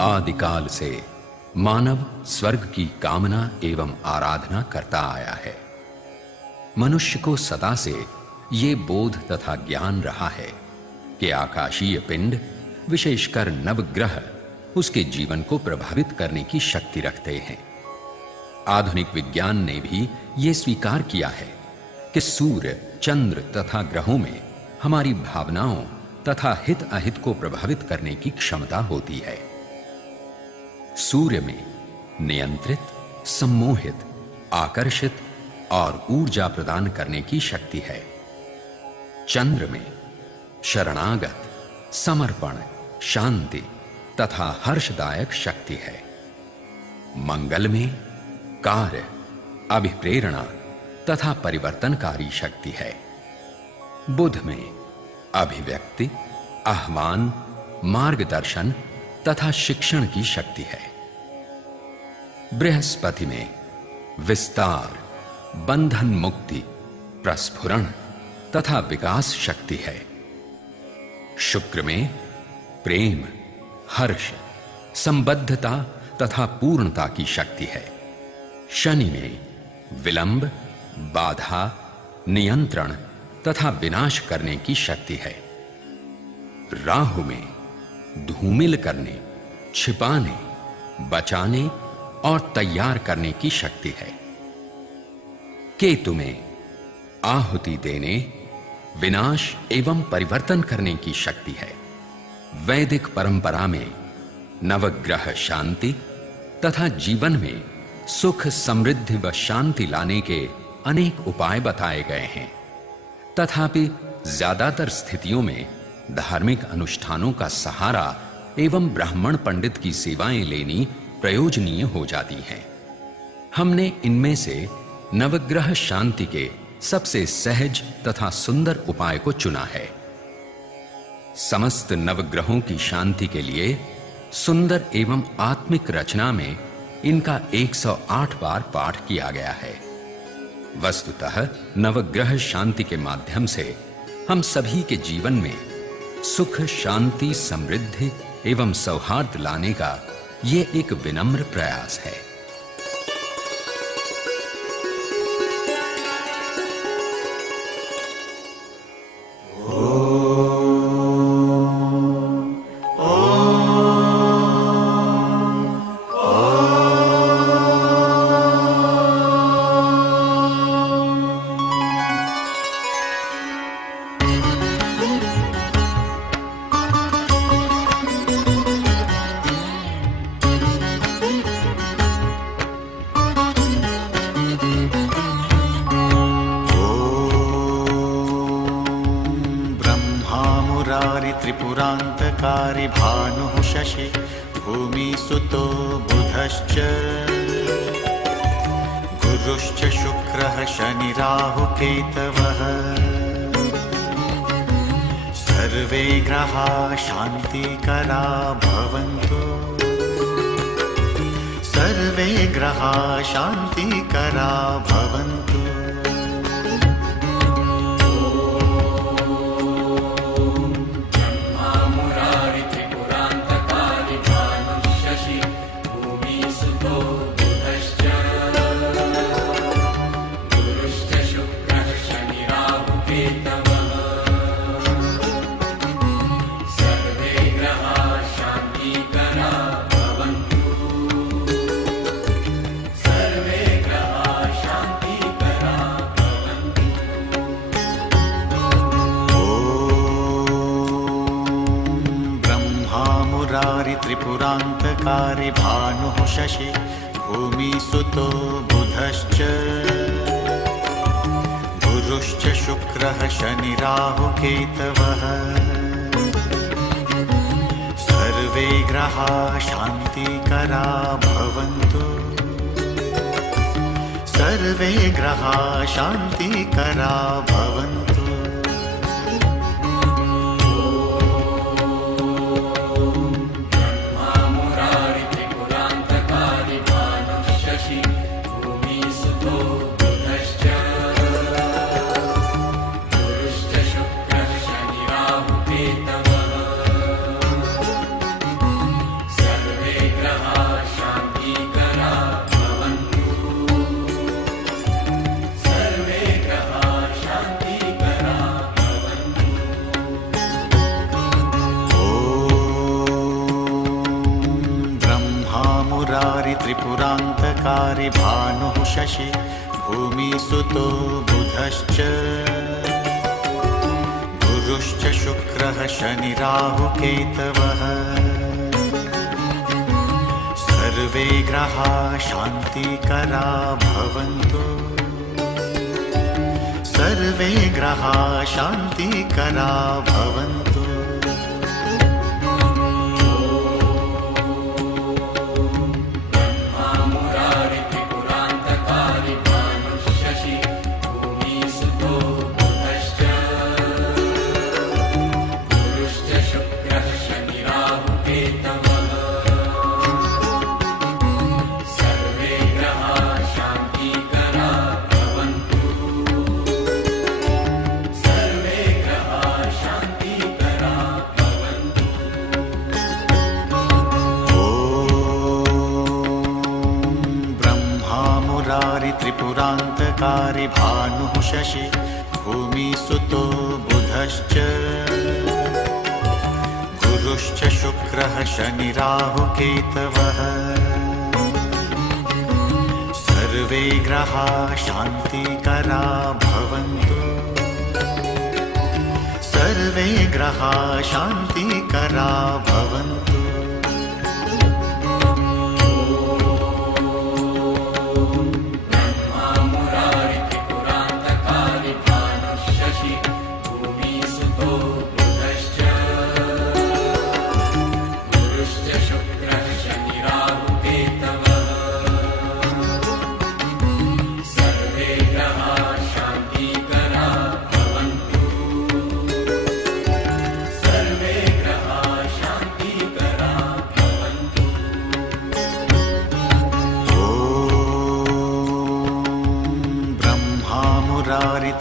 आदिकाल से मानव स्वर्ग की कामना एवं आराधना करता आया है। मनुष्य को सदा से ये बोध तथा ज्ञान रहा है कि आकाशीय पिंड, विशेषकर नवग्रह, उसके जीवन को प्रभावित करने की शक्ति रखते हैं। आधुनिक विज्ञान ने भी ये स्वीकार किया है कि सूर्य, चंद्र तथा ग्रहों में हमारी भावनाओं तथा हित अहित को प्रभावित करने की क्षमता होती है। सूर्य में नियंत्रित, सम्मोहित, आकर्षित और ऊर्जा प्रदान करने की शक्ति है। चंद्र में शरणागत, समर्पण, शांति तथा हर्षदायक शक्ति है। मंगल में कार्य, अभिप्रेरणा तथा परिवर्तनकारी शक्ति है। बुध में अभिव्यक्ति, आह्वान, मार्गदर्शन तथा शिक्षण की शक्ति है। बृहस्पति में विस्तार, बंधन मुक्ति, प्रस्फुरण तथा विकास शक्ति है। शुक्र में प्रेम, हर्ष, संबद्धता तथा पूर्णता की शक्ति है। शनि में विलंब, बाधा, नियंत्रण तथा विनाश करने की शक्ति है। राहु में धूमिल करने, छिपाने, बचाने और तैयार करने की शक्ति है। केतु में आहुति देने, विनाश एवं परिवर्तन करने की शक्ति है। वैदिक परंपरा में नवग्रह शांति तथा जीवन में सुख, समृद्धि व शांति लाने के अनेक उपाय बताए गए हैं। तथापि ज्यादातर स्थितियों में धार्मिक अनुष्ठानों का सहारा एवं ब्राह्मण पंडित की सेवाएं लेनी प्रयोजनीय हो जाती हैं। हमने इनमें से नवग्रह शांति के सबसे सहज तथा सुंदर उपाय को चुना है। समस्त नवग्रहों की शांति के लिए सुंदर एवं आत्मिक रचना में इनका 108 बार पाठ किया गया है। वस्तुतः नवग्रह शांति के माध्यम से हम सभी के जीवन में सुख, शांति, समृद्धि एवं सौहार्द लाने का ये एक विनम्र प्रयास है। त्रिपुरान्तकारी भानुः शशि भूमिसुतो बुधश्च गुरुश्च शुक्रः शनिराहुकेतवः सर्वे ग्रहा शान्तिकरा भवन्तु, सर्वे ग्रहा शान्तिकरा भवन्तु। त्रिपुरान्तकारी भानुः शशि भूमिसुतो बुधश्च गुरुश्च शुक्रः शनिराहुकेतवः सर्वे ग्रहा शान्तिकरा भवन्तु, सर्वे ग्रहा शान्तिकरा भवन्तु। भूमिसुतो बुधश्च गुरुश्च शान्तिकराभवन्तु भानुः शशि भूमिसुतो बुधश्च गुरुश्च शुक्रः शनिराहुकेतवः सर्वे ग्रहाः शान्तिकरा भवन्तु सर्वे ग्रहाः शान्तिकरा भवन्तु त्रिपुरान्तकारी भानुः शशि भूमिसुतो बुधश्च गुरुश्च शुक्रः शनिराहुकेतवः सर्वे ग्रहाः शान्तिकरा भवन्तु सर्वे ग्रहाः शान्तिकरा भवन्तु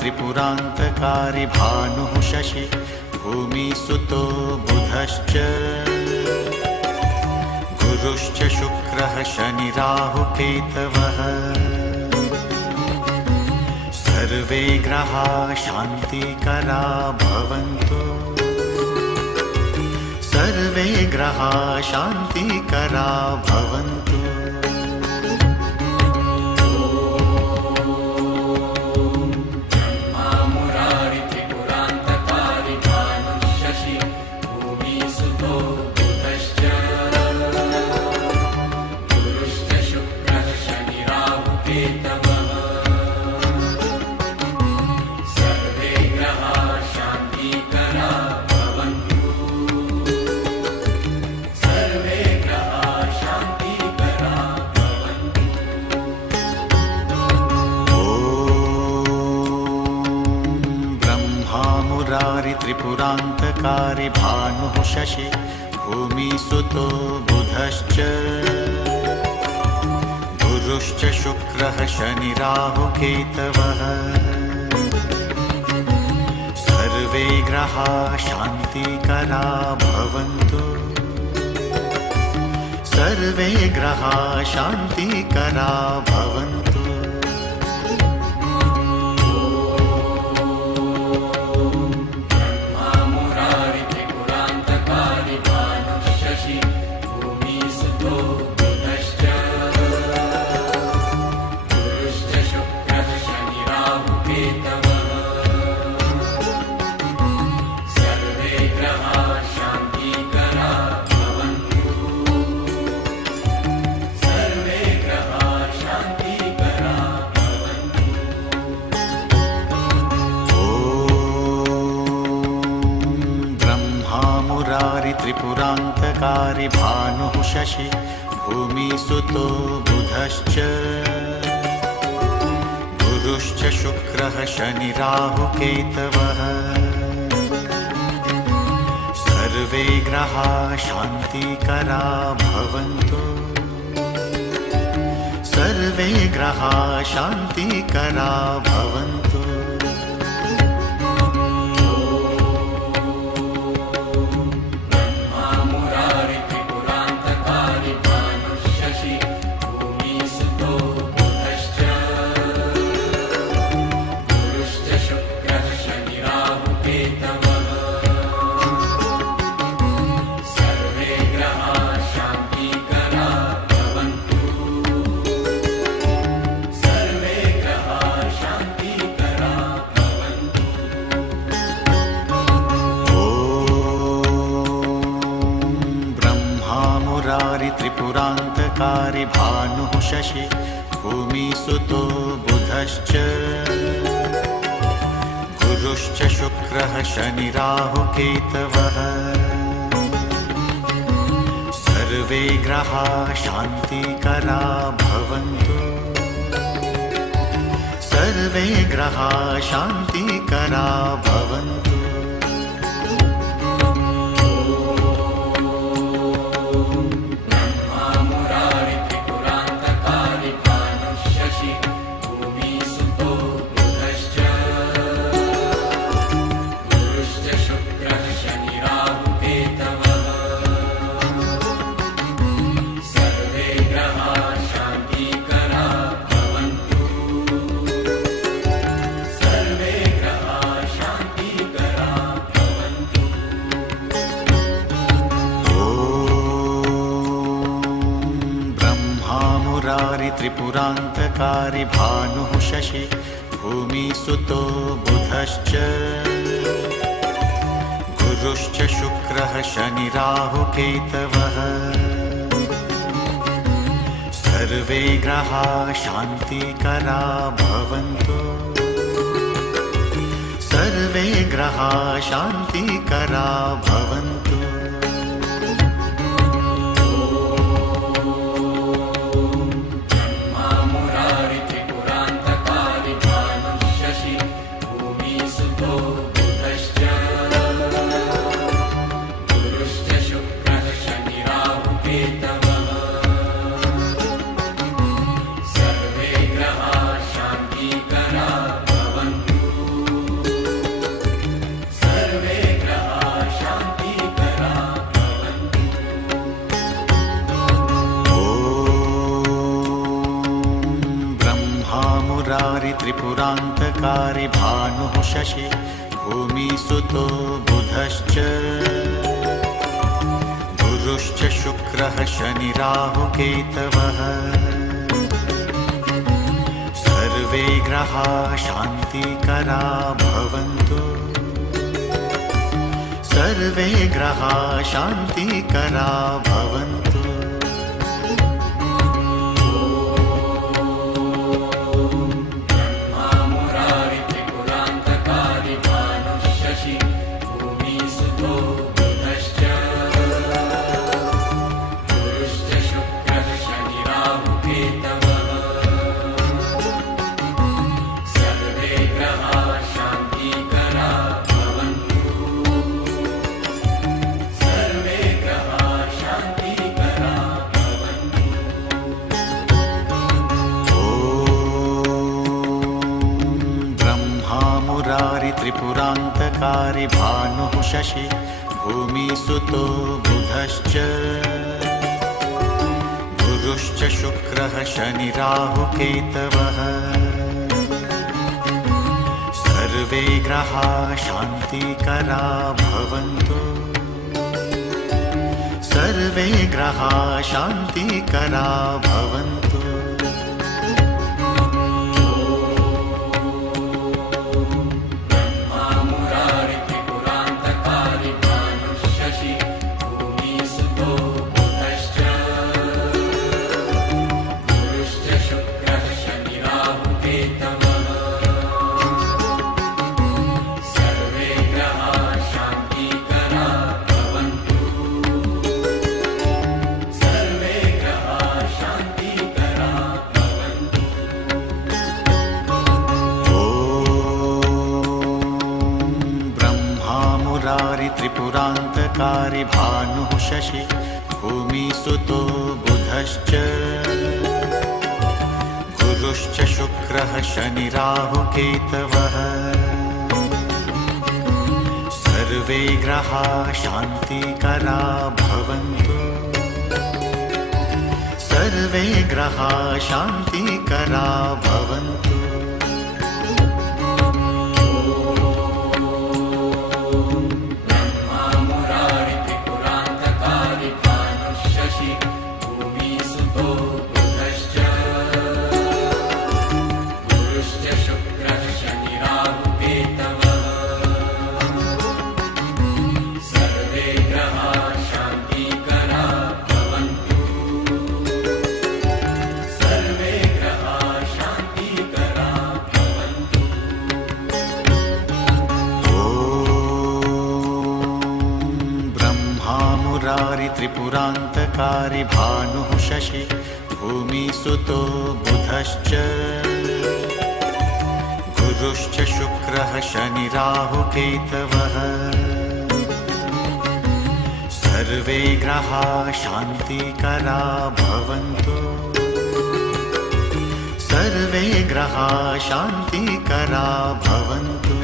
त्रिपुरान्तकारी भानुः शशि भूमिसुतो बुधश्च गुरुश्च शुक्रः शनिराहुकेतवः सर्वे ग्रहाः शान्तिकरा भवन्तु सर्वे ग्रहाः शान्तिकरा भवन्तु त्रिपुरान्तकारी भानुः शशि भूमिसुतो बुधश्च गुरुश्च शुक्रः शनिराहुकेतवः सर्वे ग्रहाः शान्तिकरा भवन्तु सर्वे ग्रहाः शान्तिकरा भवन्तु त्रिपुरान्तकारी भानुः शशि भूमिसुतो बुधश्च गुरुश्च शुक्रः शनिराहुकेतवः सर्वे ग्रहाः शान्तिकरा भवन्तु सर्वे ग्रहाः शान्तिकरा भवन्तु शान्तिकराभवन्तु गुरुश्च शुक्रः शनिराहुकेतवः सर्वे ग्रहाः शान्तिकरा भवन्तु सर्वे ग्रहाः शान्तिकरा भवन्तु त्रिपुरान्तकारी भानुः शशि भूमिसुतो बुधश्च गुरुश्च शुक्रः शनिराहुकेतवः सर्वे ग्रहाः शान्तिकरा भवन्तु सर्वे ग्रहाः शान्तिकरा भवन्तु त्रिपुरान्तकारी भानुः शशि भूमिसुतो बुधश्च गुरुश्च शुक्रः शनिराहुकेतवः सर्वे ग्रहाः शान्तिकरा भवन्तु सर्वे ग्रहाः शान्तिकरा भवन्तु त्रिपुरान्तकारी भानुः शशि भूमिसुतो बुधश्च गुरुश्च शुक्रः शनिराहुकेतवः सर्वे ग्रहाः शान्तिकरा भवन्तु सर्वे ग्रहाः शान्तिकरा भवन्तु त्रिपुरान्तकारी भानुः शशि भूमिसुतो बुधश्च गुरुश्च शुक्रः शनिराहुकेतवः सर्वे ग्रहाः शान्तिकरा भवन्तु सर्वे ग्रहाः शान्तिकरा भवन्तु त्रिपुरान्तकारि भानुः शशि भूमिसुतो बुधश्च गुरुश्च शुक्रः शनिराहुकेतवः सर्वे ग्रहाः शान्तिकरा भवन्तु सर्वे ग्रहाः शान्तिकरा भवन्तु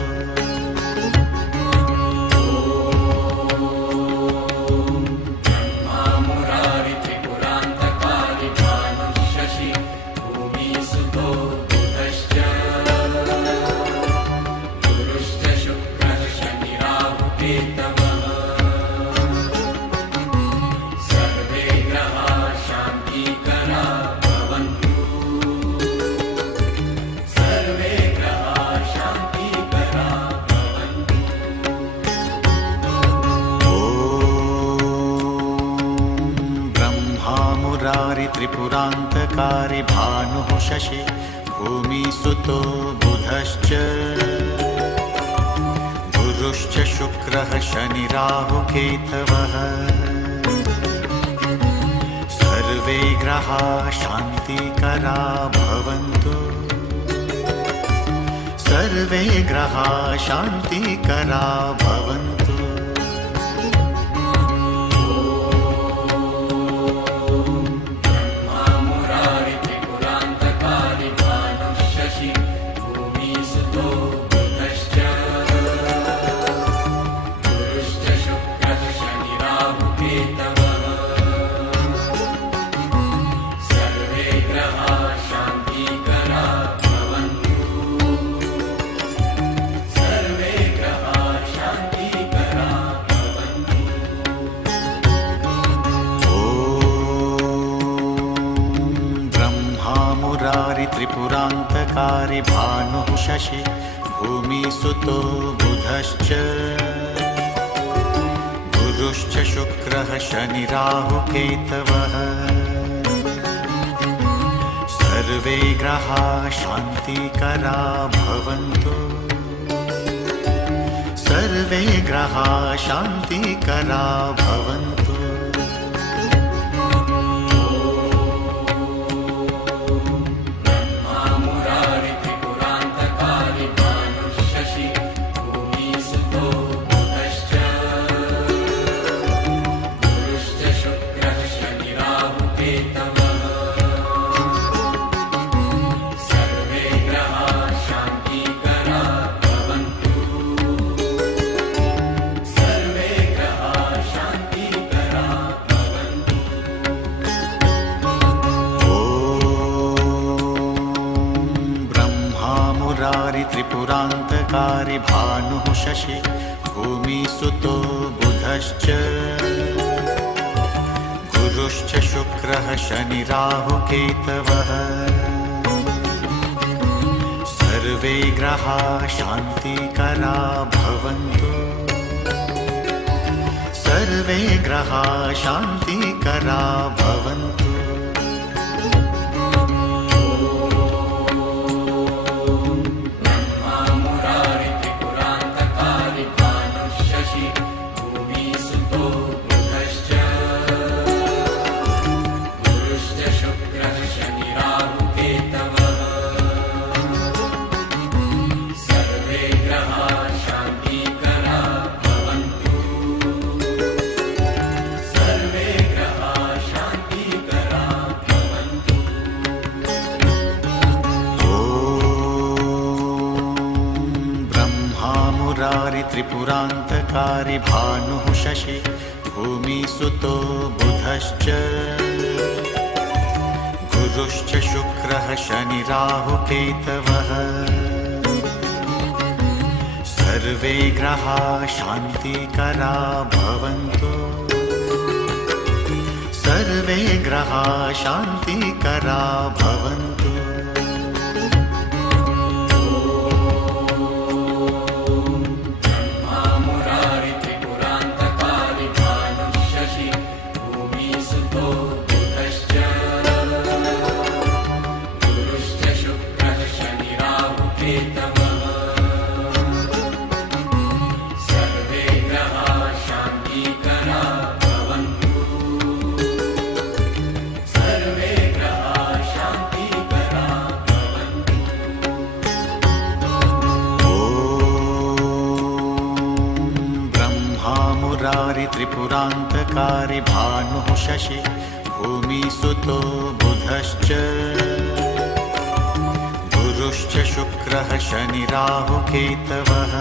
त्रिपुरान्तकारि भानुः शशि भूमिसुतो बुधश्च गुरुश्च शुक्रः शनिराहुकेतवः सर्वे ग्रहाः शान्तिकरा भवन्तु सर्वे ग्रहाः शान्तिकरा भवन्तु त्रिपुरान्तकारि भानुः शशि भूमिसुतो बुधश्च गुरुश्च शुक्रः शनिराहुकेतवः सर्वे ग्रहाः शान्तिकरा भवन्तु सर्वे ग्रहाः शान्तिकरा भवन्तु त्रिपुरान्तकारि भानुः शशि भूमिसुतो बुधश्च गुरुश्च शुक्रः शनिराहुकेतवः सर्वे ग्रहाः शान्तिकरा भवन्तु सर्वे ग्रहाः शान्तिकरा भवन्तु त्रिपुरान्तकारि भानुः शशि भूमिसुतो बुधश्च गुरुश्च शुक्रः शनिराहुकेतवः सर्वे ग्रहाः शान्तिकरा भवन्तु सर्वे ग्रहाः शान्तिकरा भवन्तु सर्वे ग्रहाः शान्तिकरा भवन्तु मुरारि त्रिपुरान्तकारि भानुः शशि भूमिसुतो बुधश्च गुरुश्च शुक्रः शनिराहुकेतवः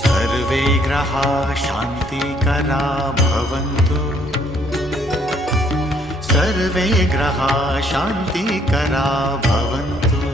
सर्वे ग्रहाः शान्तिकरा भवन्तु सर्वे ग्रहाः शान्तिकरा भवन्तु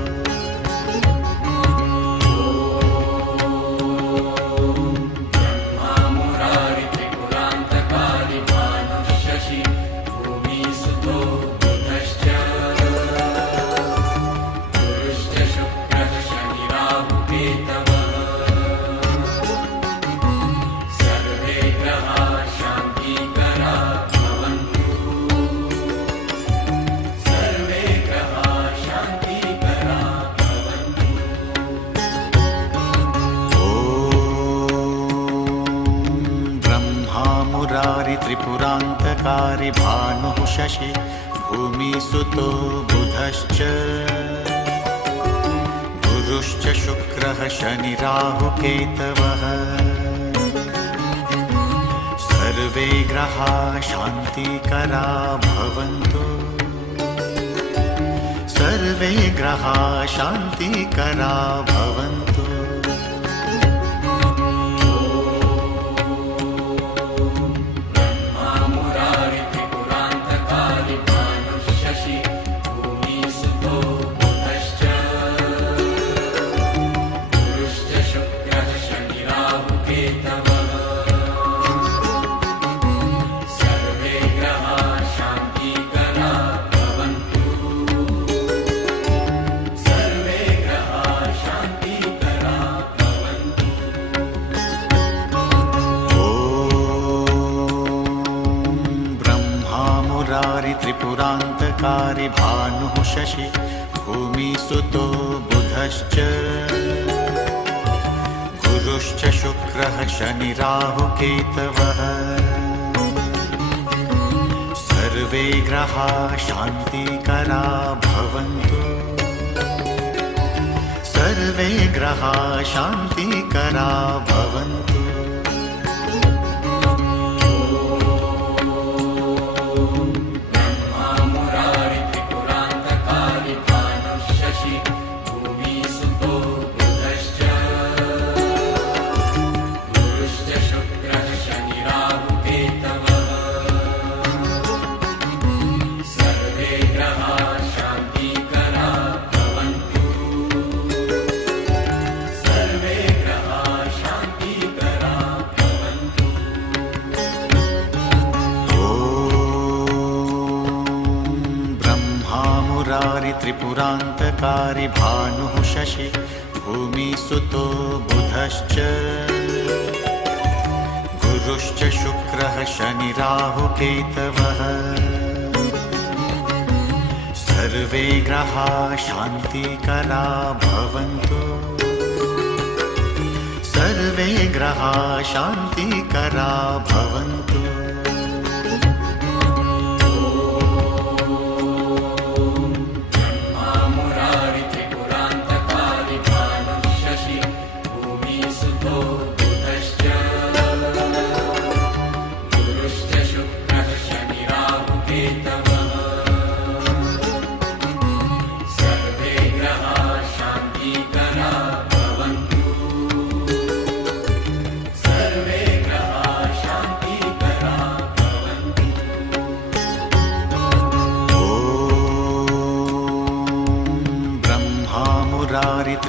त्रिपुरान्तकारि भानुः शशि भूमिसुतो बुधश्च गुरुश्च शुक्रः शनिराहुकेतवः सर्वे ग्रहाः शान्तिकरा भवन्तु सर्वे ग्रहाः शान्तिकरा भवन्तु त्रिपुरान्तकारि भानुः शशि भूमिसुतो बुधश्च गुरुश्च शुक्रः शनिराहुकेतवः सर्वे ग्रहाः शान्तिकरा भवन्तु सर्वे ग्रहाः शान्तिकरा भवन्तु त्रिपुरान्तकारि भानुः शशि भूमिसुतो बुधश्च गुरुश्च शुक्रः शनिराहुकेतवः सर्वे ग्रहाः शान्तिकरा भवन्तु सर्वे ग्रहाः शान्तिकरा भवन्तु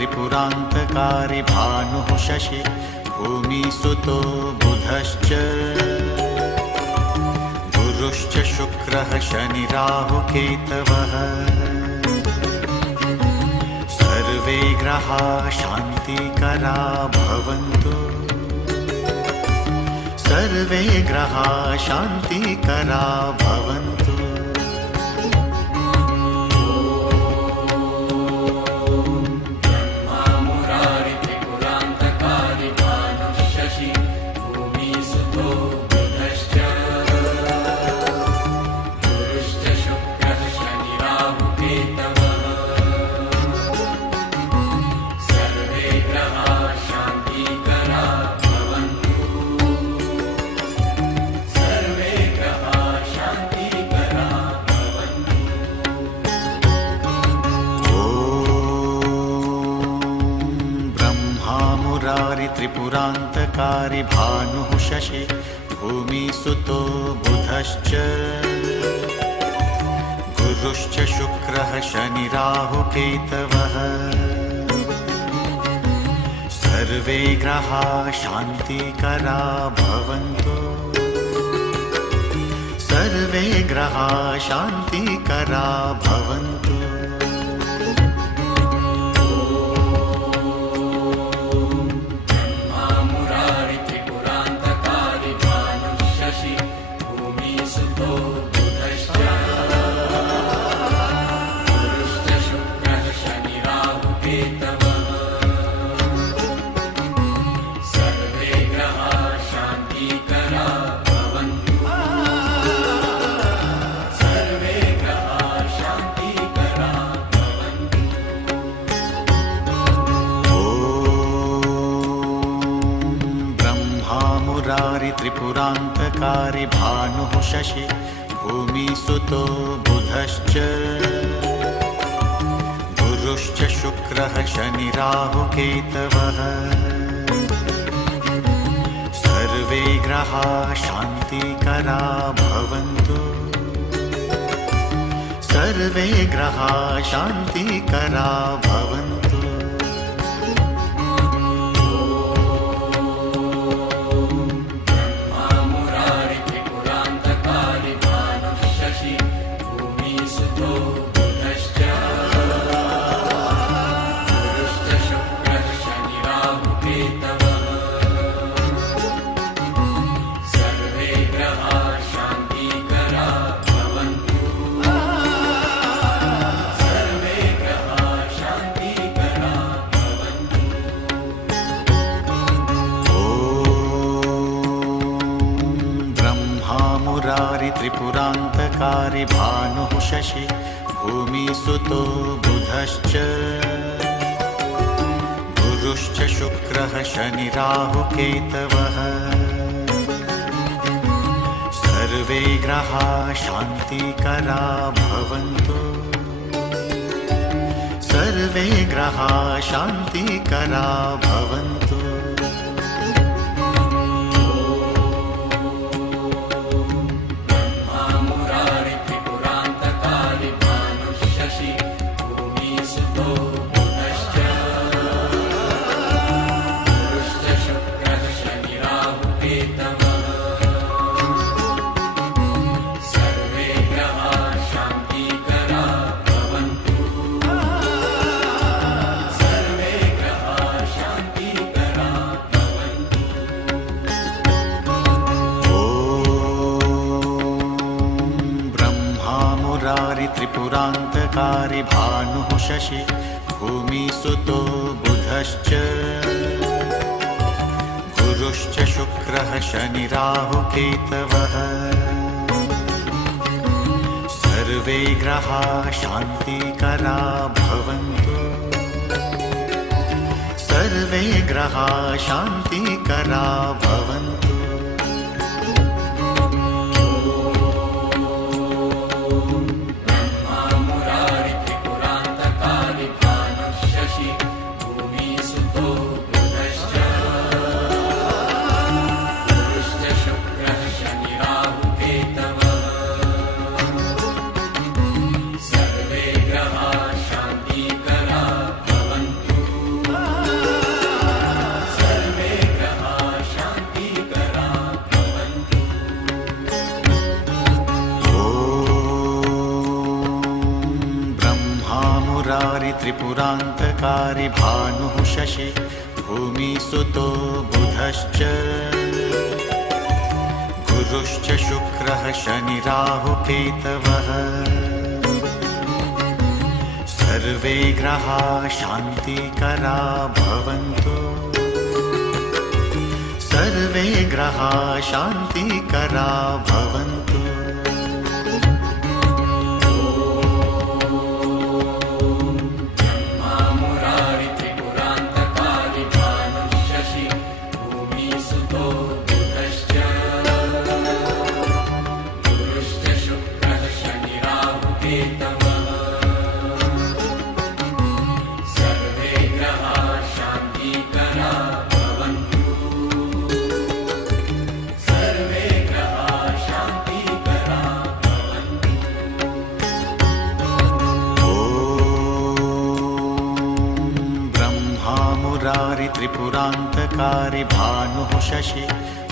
त्रिपुरान्तकारि भानुः शशि भूमिसुतो बुधश्च गुरुश्च शुक्रः शनिराहुकेतवः सर्वे ग्रहाः शान्तिकरा भवन्तु सर्वे ग्रहाः शान्तिकरा भवन्तु सर्वे ग्रहाः शान्तिकरा भवन्तु मुरारि त्रिपुरान्तकारि भानुः शशि भूमिसुतो बुधश्च गुरुश्च शुक्रः शनिराहुकेतवः सर्वे ग्रहाः शान्तिकरा भवन्तु सर्वे ग्रहाः शान्तिकरा भवन्तु त्रिपुरान्तकारि भानुः शशि भूमिसुतो बुधश्च गुरुश्च शुक्रः शनिराहुकेतवः सर्वे ग्रहाः शान्तिकरा भवन्तु सर्वे ग्रहाः शान्तिकरा भवन्तु त्रिपुरान्तकारि भानुः शशि भूमिसुतो बुधश्च गुरुश्च शुक्रः शनिराहुकेतवः सर्वे ग्रहाः शान्तिकरा भवन्तु सर्वे ग्रहाः शान्तिकरा भवन्तु त्रिपुरान्तकारि भानुः शशि भूमिसुतो बुधश्च गुरुश्च शुक्रः शनिराहुकेतवः सर्वे ग्रहाः शान्तिकरा भवन्तु सर्वे ग्रहाः शान्तिकरा भवन्तु त्रिपुरान्तकारि भानुः शशि भूमिसुतो बुधश्च गुरुश्च शुक्रः शनिराहुकेतवः सर्वे ग्रहाः शान्तिकरा भवन्तु सर्वे ग्रहाः शान्तिकरा भवन्तु सर्वे ग्रहाः शान्तिकरा त्रिपुरान्तकारि भानुः शशि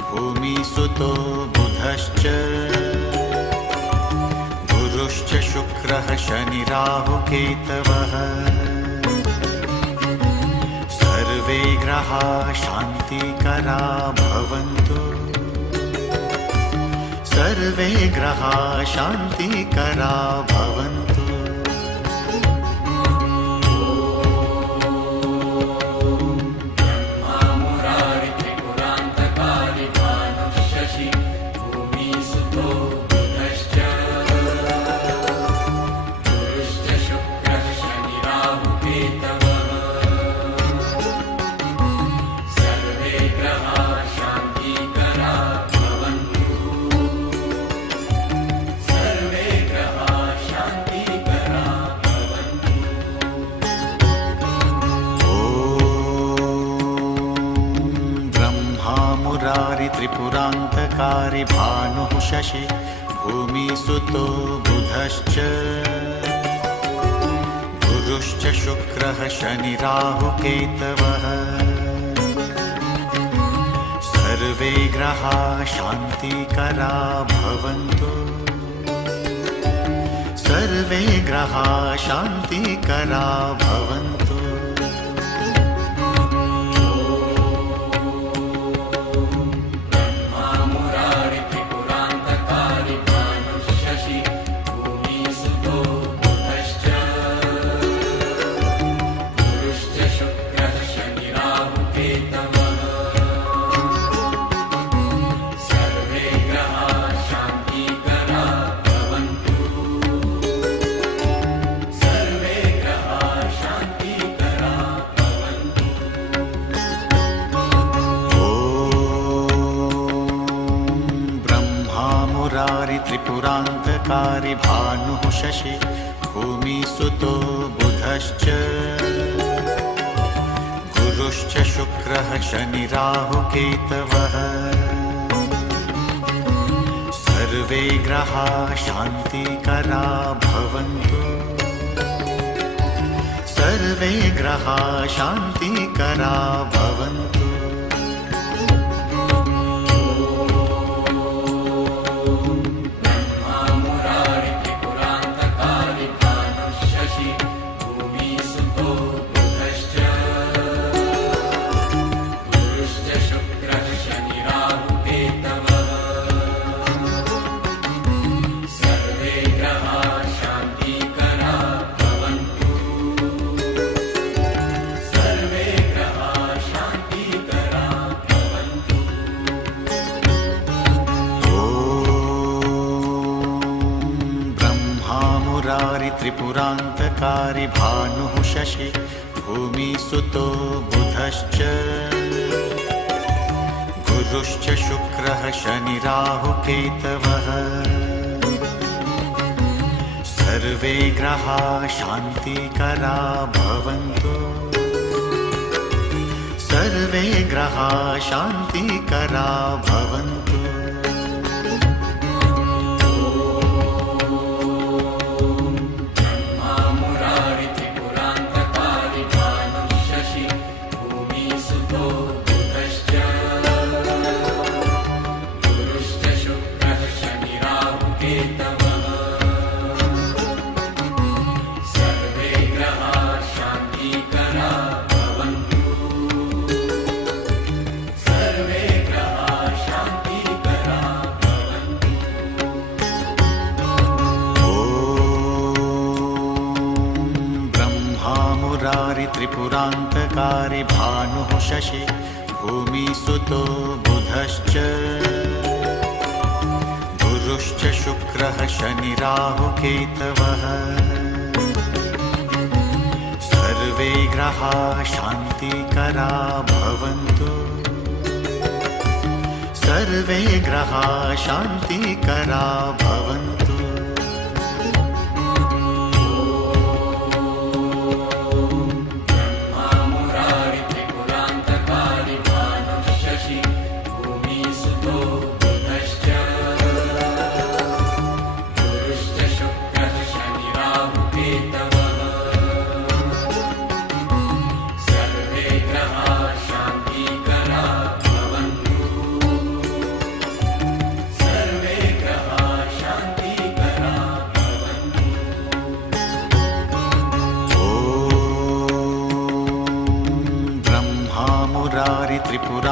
भूमिसुतो बुधश्च गुरुश्च शुक्रः शनिराहुकेतवः सर्वे ग्रहाः शान्तिकरा भवन्तु सर्वे ग्रहाः शान्तिकरा भवन्तु त्रिपुरान्तकारि भानुः शशि भूमिसुतो बुधश्च गुरुश्च शुक्रः शनिराहुकेतवः सर्वे ग्रहाः शान्तिकरा भवन्तु सर्वे ग्रहाः शान्तिकरा भवन्तु त्रिपुरान्तकारि भानुः शशि भूमिसुतो बुधश्च गुरुश्च शुक्रः शनिराहुकेतवः सर्वे ग्रहाः शान्तिकरा भवन्तु सर्वे ग्रहाः शान्तिकरा भवन्तु त्रिपुरान्तकारि भानुः शशि भूमिसुतो बुधश्च गुरुश्च शुक्रः शनिराहुकेतवः सर्वे ग्रहाः शान्तिकरा भवन्तु सर्वे ग्रहाः शान्तिकरा भवन्तु त्रिपुरान्तकारि भानुः शशि भूमिसुतो बुधश्च गुरुश्च शुक्रः शनिराहुकेतवः सर्वे ग्रहाः शान्तिकरा भवन्तु सर्वे ग्रहाः शान्तिकरा भवन्तु सर्वे ग्रहाः शान्तिकरा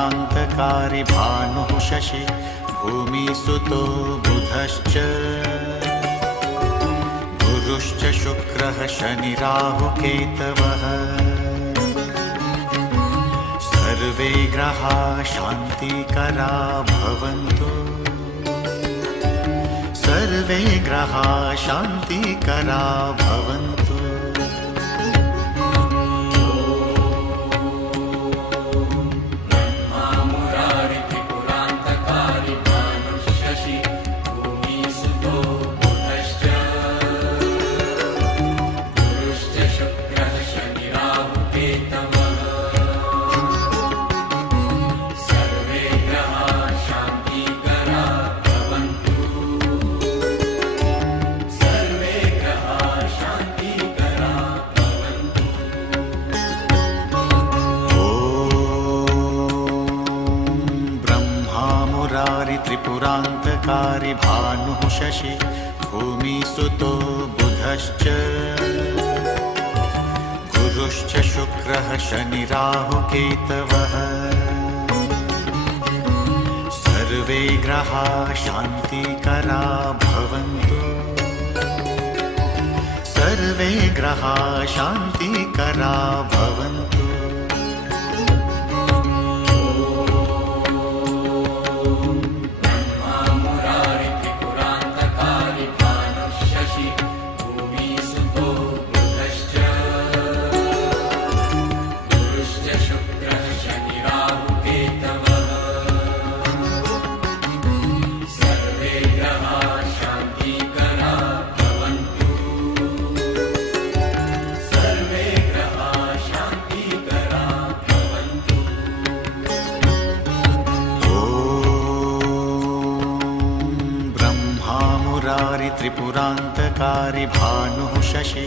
त्रिपुरान्तकारि भानुः शशि भूमिसुतो बुधश्च गुरुश्च शुक्रः शनिराहुकेतवः सर्वे ग्रहाः शान्तिकरा भवन्तु सर्वे ग्रहाः शान्तिकरा भवन्तु त्रिपुरान्तकारि भानुः शशि भूमिसुतो बुधश्च गुरुश्च शुक्रः शनिराहुकेतवः सर्वे ग्रहाः शान्तिकरा भवन्तु सर्वे ग्रहाः शान्तिकरा भवन्तु त्रिपुरान्तकारि भानुः शशि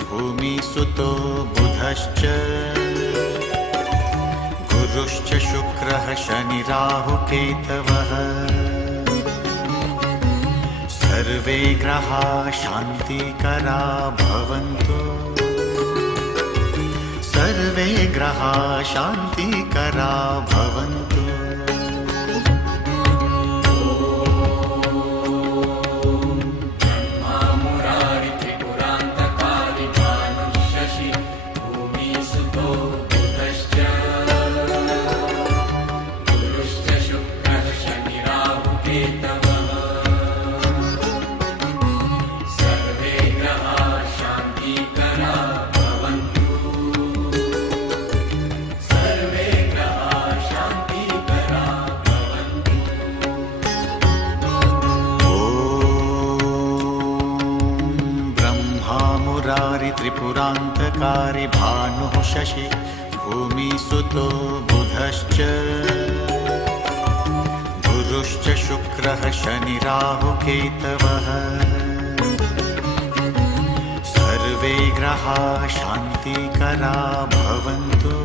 भूमिसुतो बुधश्च गुरुश्च शुक्रः शनिराहुकेतवः सर्वे ग्रहाः शान्तिकरा भवन्तु सर्वे ग्रहाः शान्तिकरा भवन्तु त्रिपुरान्तकारि भानुः शशि भूमिसुतो बुधश्च गुरुश्च शुक्रः शनिराहुकेतवः सर्वे ग्रहाः शान्तिकरा भवन्तु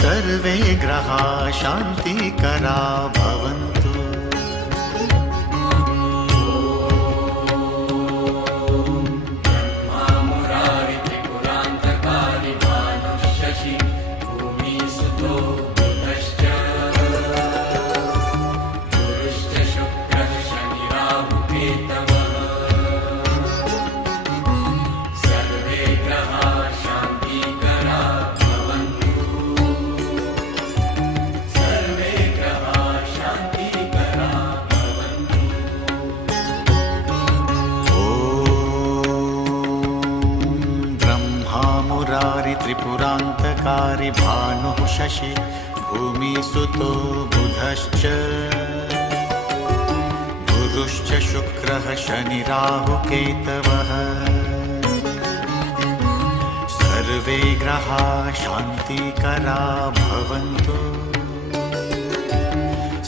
सर्वे ग्रहाः शान्तिकरा भवन्तु त्रिपुरान्तकारि भानुः शशि भूमिसुतो बुधश्च गुरुश्च शुक्रः शनिराहुकेतवः सर्वे ग्रहाः शान्तिकरा भवन्तु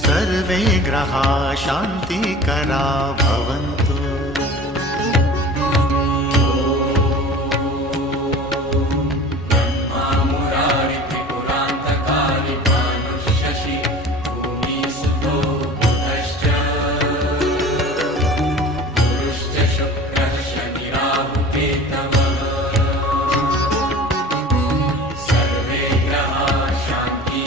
सर्वे ग्रहाः शान्तिकरा भवन्तु सर्वे ग्रहाः शान्ति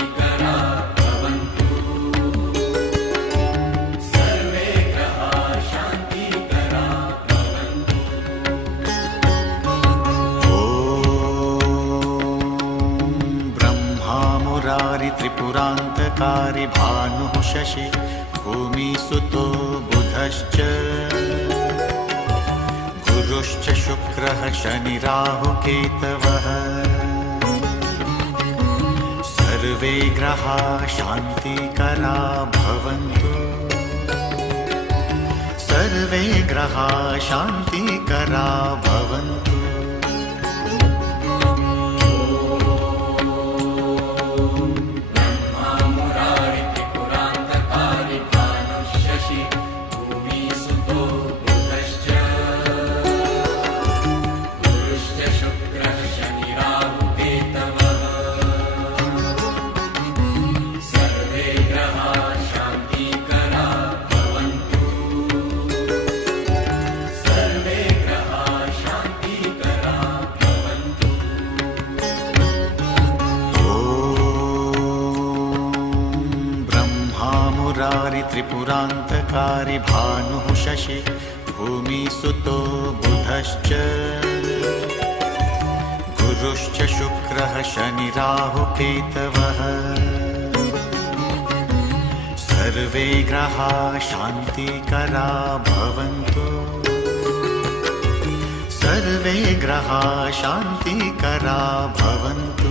त्रिपुरान्तकारि भानुः शशि भूमिसुतो बुधश्च गुरुश्च शुक्रः शनिराहुकेतवः सर्वे ग्रहाः शान्तिकरा भवन्तु सर्वे ग्रहाः शान्तिकरा भवन्तु त्रिपुरान्तकारि भानुः शशि भूमिसुतो बुधश्च गुरुश्च शुक्रः शनिराहुकेतवः सर्वे ग्रहाः शान्तिकरा भवन्तु सर्वे ग्रहाः शान्तिकरा भवन्तु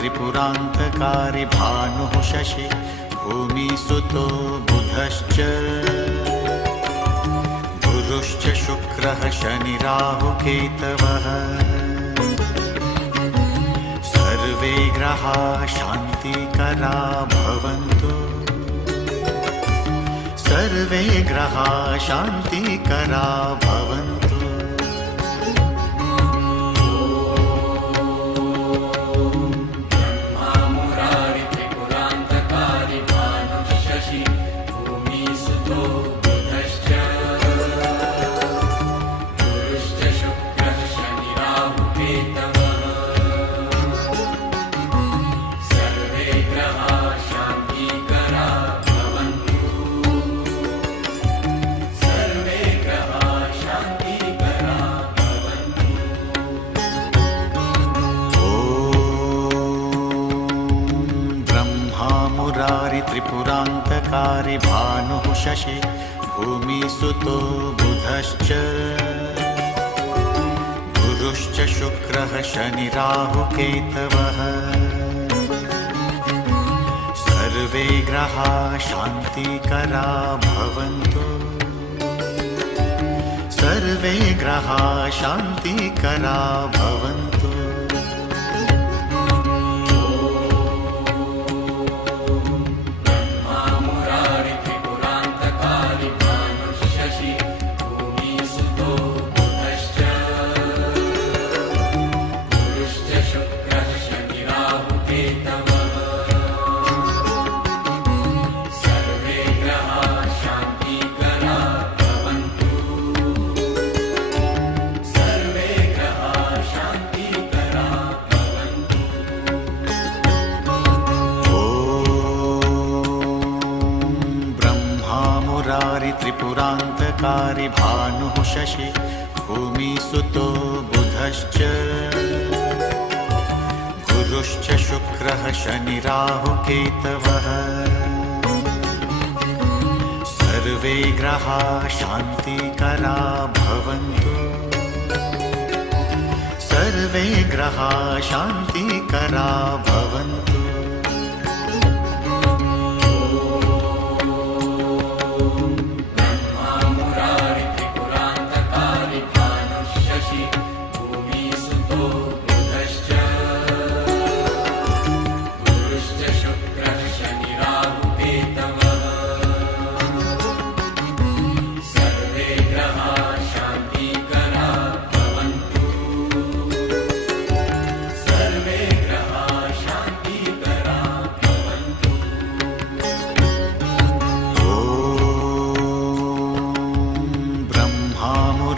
त्रिपुरान्तकारि भानुः शशि भूमिसुतो बुधश्च गुरुश्च शुक्रः शनिराहुकेतवः सर्वे ग्रहाः शान्तिकरा भवन्तु सर्वे ग्रहाः शान्तिकरा भवन्तु त्रिपुरान्तकारि भानुः शशि भूमिसुतो बुधश्च गुरुश्च शुक्रः शनिराहुकेतवः सर्वे ग्रहाः शान्तिकरा भवन्तु सर्वे ग्रहाः शान्तिकरा भवन्तु Keep them. त्रिपुरान्तकारि भानुः शशि भूमिसुतो बुधश्च गुरुश्च शुक्रः शनिराहुकेतवः सर्वे ग्रहाः शान्तिकरा भवन्तु सर्वे ग्रहाः शान्तिकरा भवन्तु शान्ति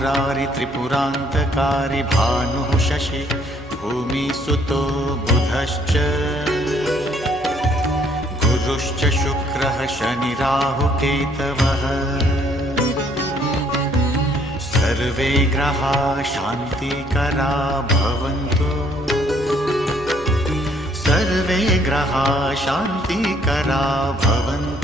मुरारि त्रिपुरान्तकारी भानुः शशि भूमिसुतो बुधश्च गुरुश्च शुक्रः शनिराहुकेतवः सर्वे ग्रहाः शान्तिकरा भवन्तु सर्वे ग्रहाः शान्तिकरा भवन्तु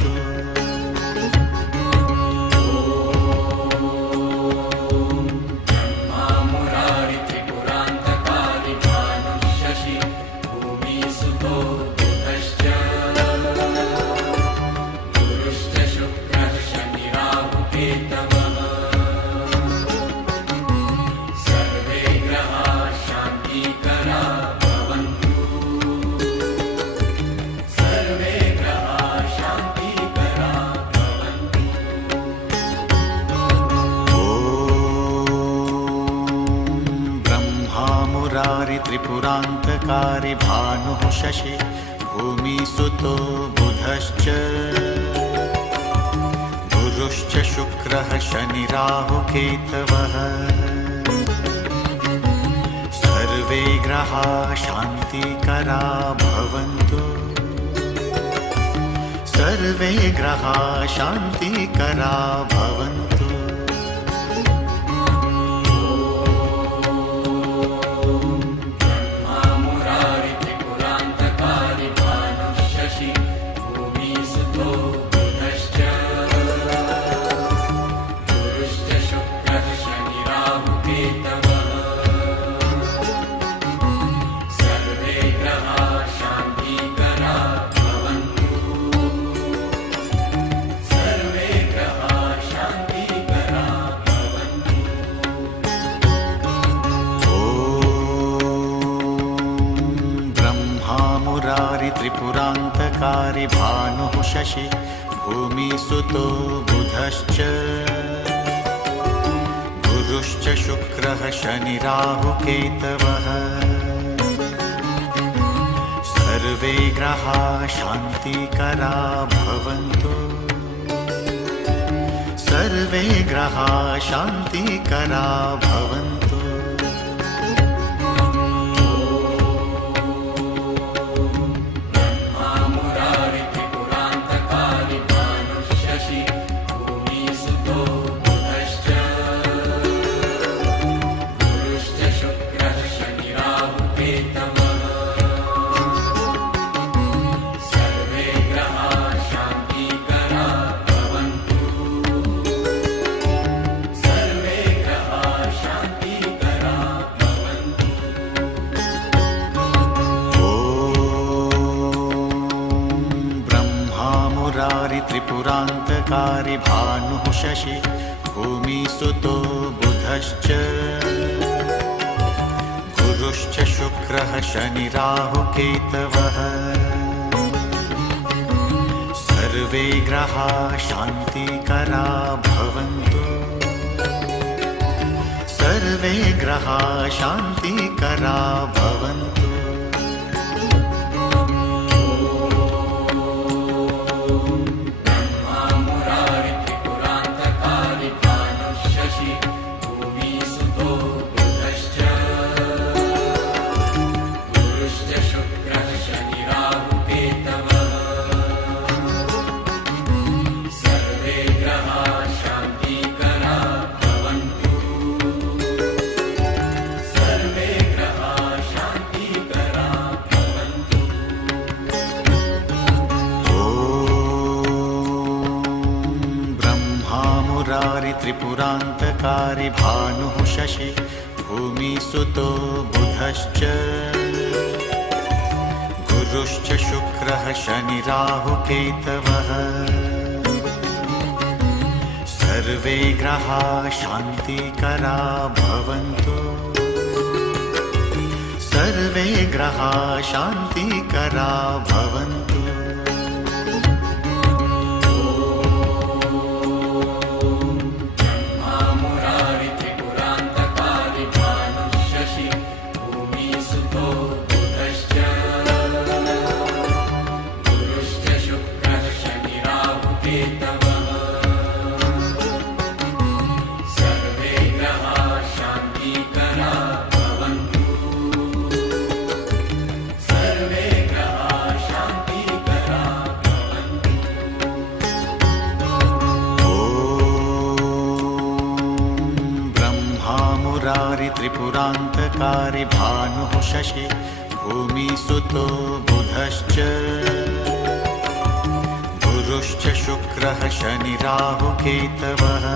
त्रिपुरान्तकारी भानुः शशि भूमिसुतो बुधश्च गुरुश्च शुक्रः शनिराहुकेतवः सर्वे ग्रहाः शान्तिकरा भवन्तु सर्वे ग्रहाः शान्तिकरा भवन्तु त्रिपुरान्तकारी भानुः शशि भूमिसुतो बुधश्च गुरुश्च शुक्रः शनिराहुकेतवः सर्वे ग्रहाः शान्तिकरा भवन्तु सर्वे ग्रहाः शान्तिकरा भवन्तु त्रिपुरान्तकारी भानुः शशि भूमिसुतो बुधश्च गुरुश्च शुक्रः शनिराहुकेतवः सर्वे ग्रहाः शान्तिकरा भवन्तु सर्वे ग्रहाः शान्तिकरा भवन्तु त्रिपुरान्तकारी भानुः शशि भूमिसुतो बुधश्च गुरुश्च शुक्रः शनिराहुकेतवः सर्वे ग्रहाः शान्तिकरा भवन्तु सर्वे ग्रहाः शान्तिकरा भवन्तु सर्वे ग्रहाः मुरारि त्रिपुरान्तकारि भानुः शशि भूमिसुतो बुधश्च गुरुश्च शुक्रः शनिराहुकेतवः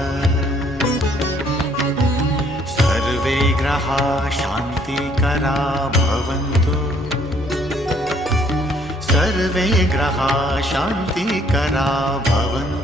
सर्वे ग्रहाः शान्तिकरा भवन्तु सर्वे ग्रहाः शान्तिकरा भवन्तु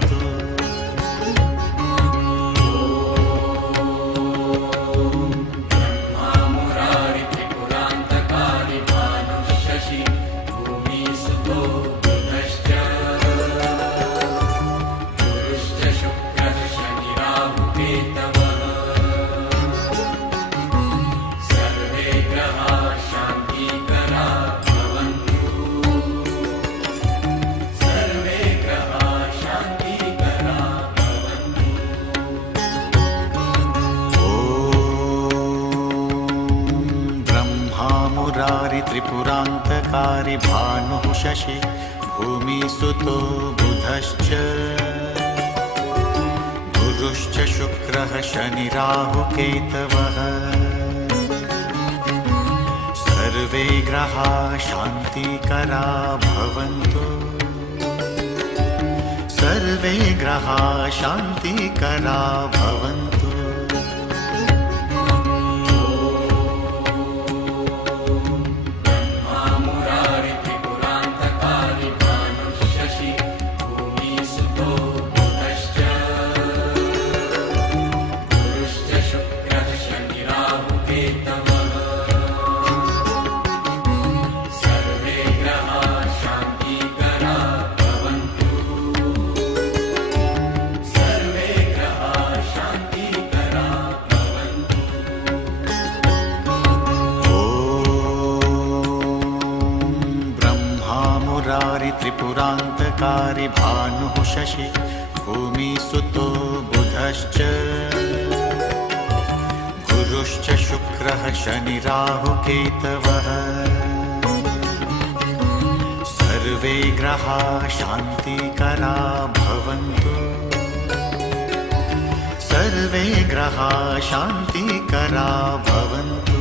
त्रिपुरान्तकारि भानुः शशि भूमिसुतो बुधश्च गुरुश्च शुक्रः शनिराहुकेतवः सर्वे ग्रहाः शान्तिकरा भवन्तु सर्वे ग्रहाः शान्तिकरा भवन्तु त्रिपुरान्तकारि भानुः शशि भूमिसुतो बुधश्च गुरुश्च शुक्रः शनिराहुकेतवः सर्वे ग्रहाः शान्तिकरा भवन्तु सर्वे ग्रहाः शान्तिकरा भवन्तु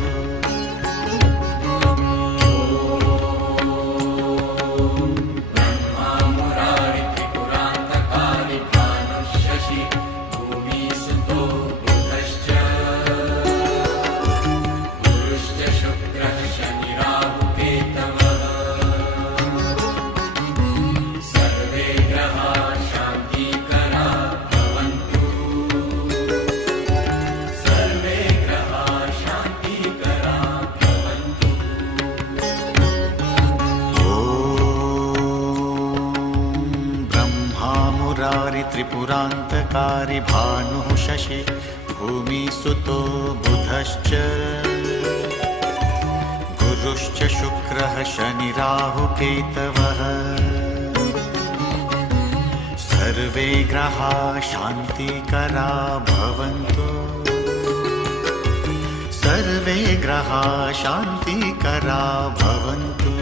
त्रिपुरान्तकारि भानुः शशि भूमिसुतो बुधश्च गुरुश्च शुक्रः शनिराहुकेतवः सर्वे ग्रहाः शान्तिकरा भवन्तु सर्वे ग्रहाः शान्तिकरा भवन्तु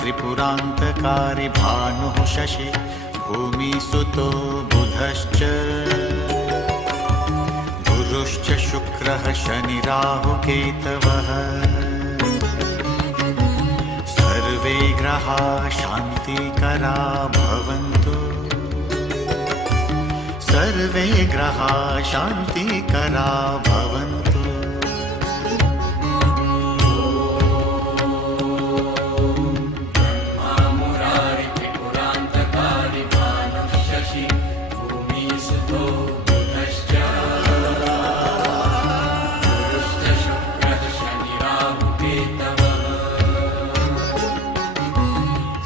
त्रिपुरान्तकारि भानुः शशि भूमिसुतो बुधश्च गुरुश्च शुक्रः शनिराहुकेतवः सर्वे ग्रहाः शान्तिकरा भवन्तु सर्वे ग्रहाः शान्तिकरा भवन्तु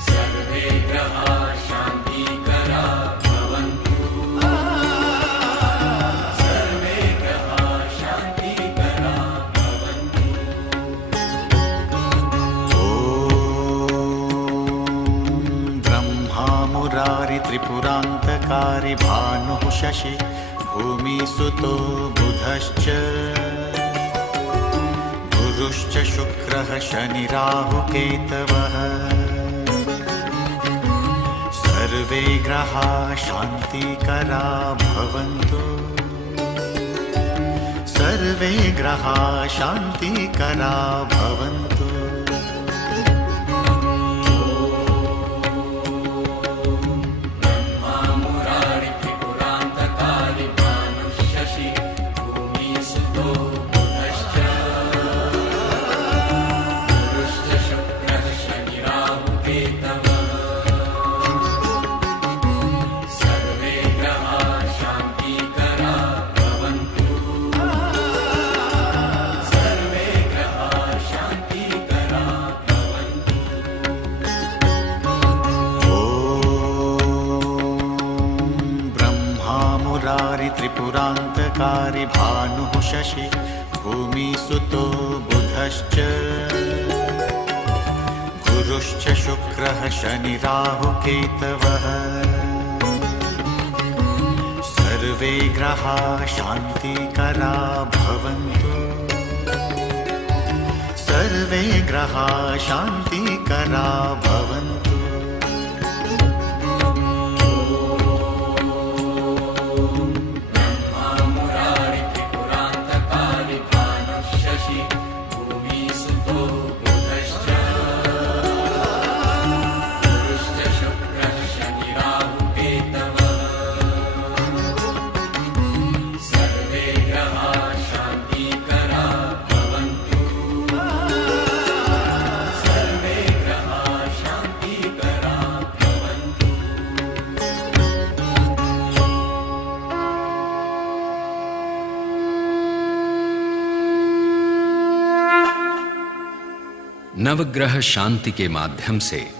सर्वे ग्रहाः मुरारि त्रिपुरान्तकारि भानुः शशि भूमिसुतो बुधश्च गुरुश्च शुक्रः शनिराहुकेतवः सर्वे ग्रहाः शान्तिकरा भवन्तु सर्वे ग्रहाः शान्तिकरा भवन्तु त्रिपुरान्तकारि भानुः शशि भूमिसुतो बुधश्च गुरुश्च शुक्रः शनिराहुकेतवः सर्वे ग्रहाः शान्तिकरा भवन्तु सर्वे ग्रहाः शान्तिकरा भवन्तु नवग्रह शांति के माध्यम से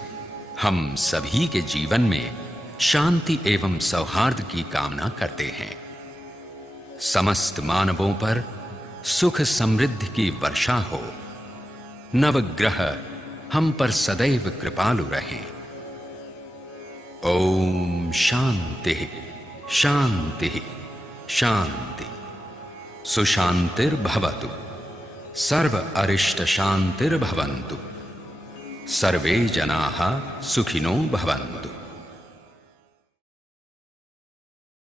हम सभी के जीवन में शांति एवं सौहार्द की कामना करते हैं। समस्त मानवों पर सुख समृद्धि की वर्षा हो। नवग्रह हम पर सदैव कृपालु रहें। ओम शांति शांति शांति। सुशांतिर्भवतु। सर्व अरिष्ट शांतिर्भवन्तु। सर्वे जनाः सुखिनो भवन्तु।